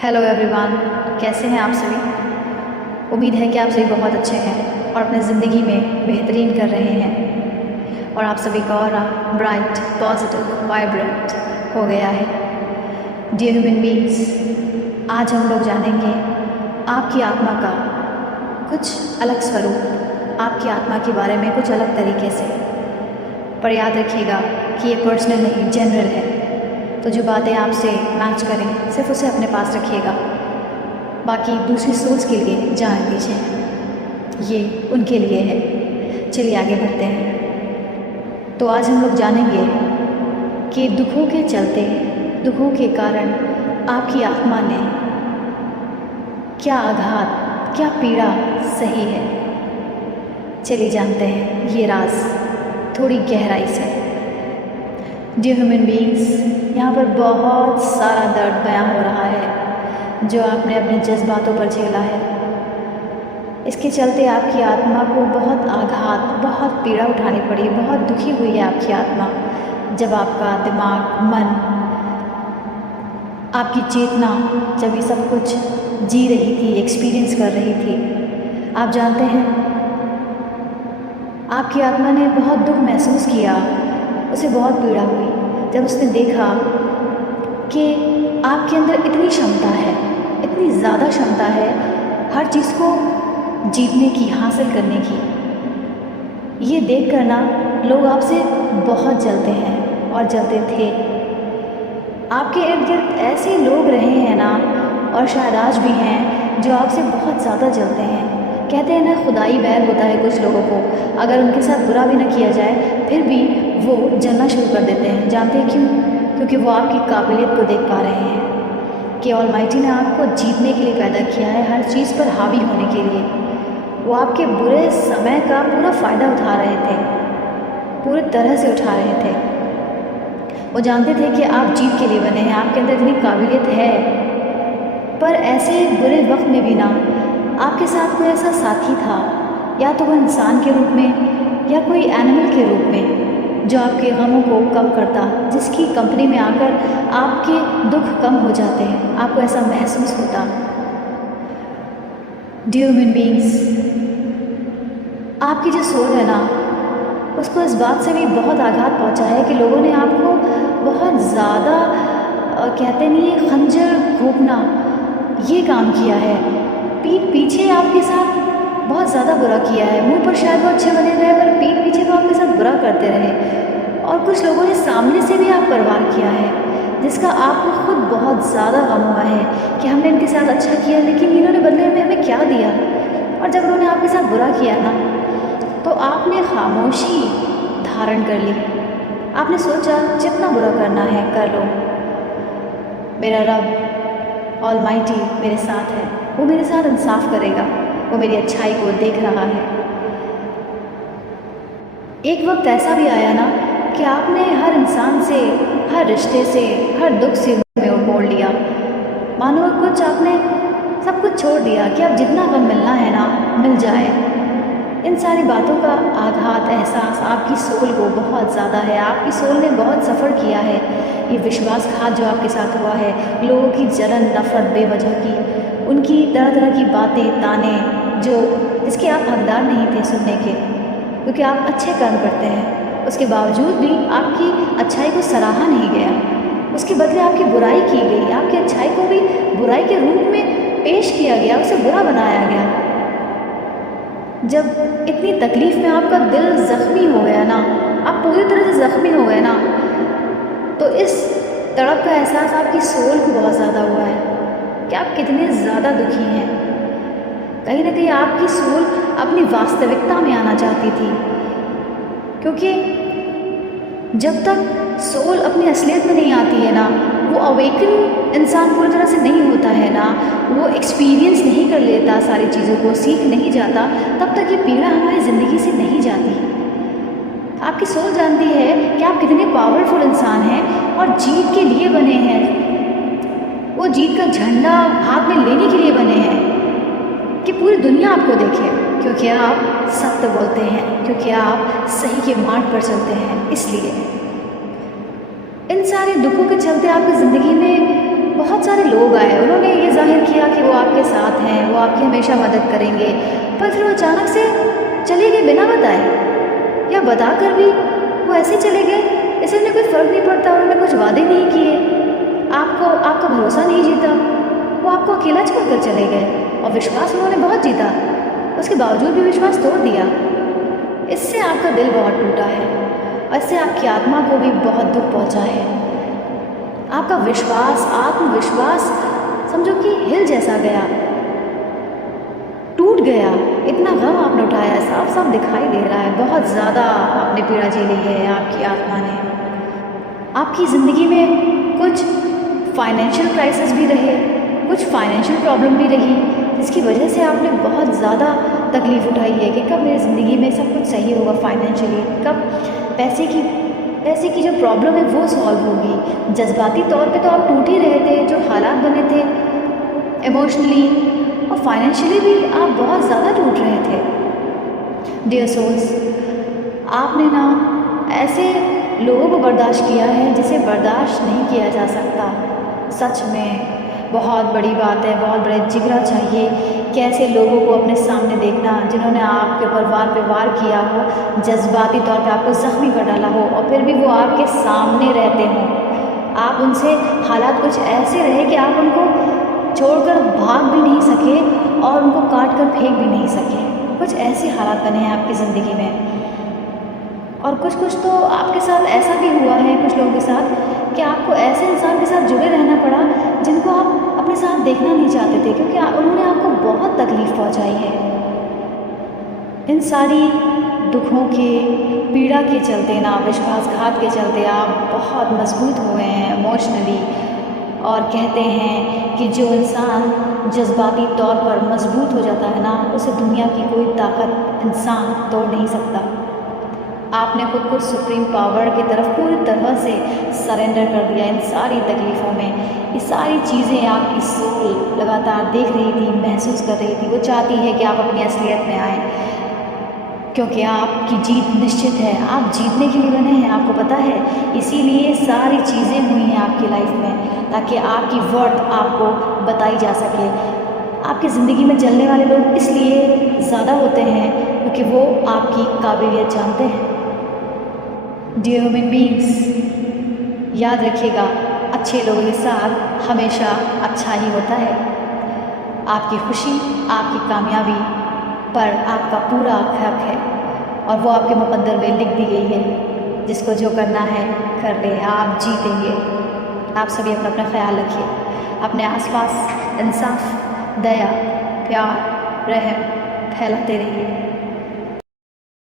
Hello everyone, कैसे हैं आप सभी। उम्मीद है कि आप सभी बहुत अच्छे हैं और अपनी ज़िंदगी में बेहतरीन कर रहे हैं और आप सभी का ऑरा ब्राइट, पॉजिटिव, वाइब्रेंट हो गया है। डियर ह्यूमन बीइंग्स, आज हम लोग जानेंगे आपकी आत्मा का कुछ अलग स्वरूप, आपकी आत्मा के बारे में कुछ अलग तरीके से। पर याद रखिएगा कि ये पर्सनल नहीं, जनरल है। तो जो बातें आपसे मैच करें सिर्फ उसे अपने पास रखिएगा, बाकी दूसरी सोच के लिए जाने दीजिए, ये उनके लिए है। चलिए आगे बढ़ते हैं। तो आज हम लोग जानेंगे कि दुखों के चलते, दुखों के कारण आपकी आत्मा ने क्या आघात, क्या पीड़ा सही है। चलिए जानते हैं ये राज थोड़ी गहराई से। डियर ह्यूमन बीइंग्स, यहाँ पर बहुत सारा दर्द बयां हो रहा है जो आपने अपने जज्बातों पर झेला है। इसके चलते आपकी आत्मा को बहुत आघात, बहुत पीड़ा उठानी पड़ी, बहुत दुखी हुई है आपकी आत्मा। जब आपका दिमाग, मन, आपकी चेतना जब ये सब कुछ जी रही थी, एक्सपीरियंस कर रही थी, आप जानते हैं आपकी आत्मा ने बहुत दुख महसूस किया, उसे बहुत पीड़ा हुई जब उसने देखा कि आपके अंदर इतनी क्षमता है, इतनी ज़्यादा क्षमता है हर चीज़ को जीतने की, हासिल करने की। ये देख कर ना लोग आपसे बहुत जलते हैं और जलते थे। आपके इर्द गिर्द ऐसे लोग रहे हैं ना, और शायद आज भी हैं, जो आपसे बहुत ज़्यादा जलते हैं। कहते हैं ना, खुदाई बैर होता है कुछ लोगों को, अगर उनके साथ बुरा भी ना किया जाए फिर भी वो जलना शुरू कर देते हैं। जानते हैं क्यों? क्योंकि वो आपकी काबिलियत को देख पा रहे हैं कि ऑलमाइटी ने आपको जीतने के लिए पैदा किया है, हर चीज़ पर हावी होने के लिए। वो आपके बुरे समय का पूरा फ़ायदा उठा रहे थे, पूरी तरह से उठा रहे थे। वो जानते थे कि आप जीत के लिए बने हैं, आपके अंदर इतनी काबिलियत है। पर ऐसे बुरे वक्त में भी ना आपके साथ कोई ऐसा साथी था, या तो वो इंसान के रूप में या कोई एनिमल के रूप में, जो आपके गमों को कम करता, जिसकी कंपनी में आकर आपके दुख कम हो जाते हैं, आपको ऐसा महसूस होता। डियर ह्यूमन बीइंग्स, आपकी जो सोच है ना, उसको इस बात से भी बहुत आघात पहुंचा है कि लोगों ने आपको बहुत ज़्यादा कहते नहीं है, खंजर घोंपना, ये काम किया है। पीठ पीछे आपके साथ बहुत ज़्यादा बुरा किया है। मुंह पर शायद वो अच्छे बने रहे, पर पीठ पीछे तो आपके साथ बुरा करते रहे। और कुछ लोगों ने सामने से भी आप परवार किया है, जिसका आपको खुद बहुत ज़्यादा गम हुआ है कि हमने इनके साथ अच्छा किया, लेकिन इन्होंने बदले में हमें क्या दिया। और जब उन्होंने आपके साथ बुरा किया ना, तो आपने खामोशी धारण कर ली। आपने सोचा जितना बुरा करना है कर लो, मेरा रब ऑलमाइटी मेरे साथ है, वो मेरे साथ इंसाफ करेगा, वो मेरी अच्छाई को देख रहा है। एक वक्त ऐसा भी आया ना कि आपने हर इंसान से, हर रिश्ते से, हर दुख से में मोड़ लिया। मानो कुछ आपने सब कुछ छोड़ दिया कि अब जितना गम मिलना है ना मिल जाए। इन सारी बातों का आघात, एहसास आपकी सोल को बहुत ज़्यादा है। आपकी सोल ने बहुत सफ़र किया है। ये विश्वासघात जो आपके साथ हुआ है, लोगों की जलन, नफरत बेवजह की, उनकी तरह तरह की बातें, ताने, जो इसके आप हकदार नहीं थे सुनने के, क्योंकि आप अच्छे कर्म करते हैं। उसके बावजूद भी आपकी अच्छाई को सराहा नहीं गया, उसके बदले आपकी बुराई की गई। आपकी अच्छाई को भी बुराई के रूप में पेश किया गया, उसे बुरा बनाया गया। जब इतनी तकलीफ़ में आपका दिल ज़ख्मी हो गया ना, आप पूरी तरह से ज़ख्मी हो गए ना, तो इस तड़प का एहसास आपकी सोल को बहुत ज़्यादा हुआ है कि आप कितने ज़्यादा दुखी हैं। कहीं ना कहीं आपकी सोल अपनी वास्तविकता में आना चाहती थी, क्योंकि जब तक सोल अपनी असलियत में नहीं आती है ना, वो अवेकन इंसान पूरी तरह से नहीं होता है ना, वो एक्सपीरियंस नहीं कर लेता, सारी चीज़ों को सीख नहीं जाता, तब तक ये पीड़ा हमारी ज़िंदगी से नहीं जाती। आपकी सोल जानती है कि आप कितने पावरफुल इंसान हैं और जीत के लिए बने हैं। वो जीत का झंडा हाथ में लेने के लिए बने हैं कि पूरी दुनिया आपको देखे, क्योंकि आप सत्य बोलते हैं, क्योंकि आप सही के मार्ग पर चलते हैं। इसलिए इन सारे दुखों के चलते आपकी ज़िंदगी में बहुत सारे लोग आए, उन्होंने ये किया कि वो आपके साथ हैं, वो आपकी हमेशा मदद करेंगे, पर फिर वो अचानक से चले गए बिना बताए, या बताकर भी वो ऐसे चले गए जैसे उन्हें कोई फ़र्क नहीं पड़ता, उन्होंने कुछ वादे नहीं किए, आपका भरोसा नहीं जीता, वो आपको अकेला छोड़कर चले गए। और विश्वास उन्होंने बहुत जीता, उसके बावजूद भी विश्वास तोड़ दिया। इससे आपका दिल बहुत टूटा है और इससे आपकी आत्मा को भी बहुत दुख पहुंचा है। आपका विश्वास, आत्मविश्वास समझो कि हिल जैसा गया, टूट गया। इतना गम आपने उठाया है, साफ साफ दिखाई दे रहा है, बहुत ज़्यादा आपने पीड़ा झेली है आपकी आत्मा ने। आपकी ज़िंदगी में कुछ फाइनेंशियल क्राइसिस भी रहे, कुछ फाइनेंशियल प्रॉब्लम भी रही, जिसकी वजह से आपने बहुत ज़्यादा तकलीफ़ उठाई है कि कब मेरी ज़िंदगी में सब कुछ सही होगा फाइनेंशियली, कब पैसे की जो प्रॉब्लम है वो सॉल्व होगी। जज्बाती तौर पे तो आप टूट ही रहे थे, जो हालात बने थे इमोशनली और फाइनेंशियली भी आप बहुत ज़्यादा टूट रहे थे। डियर सोल्स, आपने ना ऐसे लोगों को बर्दाश्त किया है जिसे बर्दाश्त नहीं किया जा सकता। सच में बहुत बड़ी बात है, बहुत बड़ा जिगरा चाहिए कि ऐसे लोगों को अपने सामने देखना जिन्होंने आपके परिवार पे वार किया हो, जज्बाती तौर पे आपको ज़ख्मी कर डाला हो, और फिर भी वो आपके सामने रहते हों। आप उनसे हालात कुछ ऐसे रहे कि आप उनको छोड़कर भाग भी नहीं सके और उनको काट कर फेंक भी नहीं सके। कुछ ऐसे हालात बने हैं आपकी ज़िंदगी में। और कुछ तो आपके साथ ऐसा भी हुआ है कुछ लोगों के साथ कि आपको ऐसे इंसान के साथ जुड़े रहना पड़ा जिनको आप अपने साथ देखना नहीं चाहते थे, क्योंकि उन्होंने आपको बहुत तकलीफ़ पहुंचाई है। इन सारी दुखों के, पीड़ा के चलते ना, विश्वासघात के चलते आप बहुत मजबूत हो गए हैं इमोशनली। और कहते हैं कि जो इंसान जज्बाती तौर पर मजबूत हो जाता है ना, उसे दुनिया की कोई ताकत इंसान तोड़ नहीं सकता। आपने खुद को सुप्रीम पावर की तरफ पूरी तरह से सरेंडर कर दिया इन सारी तकलीफ़ों में। ये सारी चीज़ें आपकी सोल लगातार देख रही थी, महसूस कर रही थी। वो चाहती है कि आप अपनी असलियत में आएँ, क्योंकि आपकी जीत निश्चित है, आप जीतने के लिए बने हैं, आपको पता है। इसीलिए सारी चीज़ें हुई हैं आपकी लाइफ में, ताकि आपकी वर्थ आपको बताई जा सके। आपकी ज़िंदगी में चलने वाले लोग इसलिए ज़्यादा होते हैं क्योंकि वो आपकी काबिलियत जानते हैं। डियर ह्यूमन बीइंग्स, याद रखिएगा, अच्छे लोगों के साथ हमेशा अच्छा ही होता है। आपकी खुशी, आपकी कामयाबी पर आपका पूरा हक है और वो आपके मुकद्दर में लिख दी गई है। जिसको जो करना है कर ले, आप जीतेंगे। आप सभी अपना ख्याल रखिए, अपने आसपास इंसाफ, दया, प्यार, रहम फैलाते रहिए।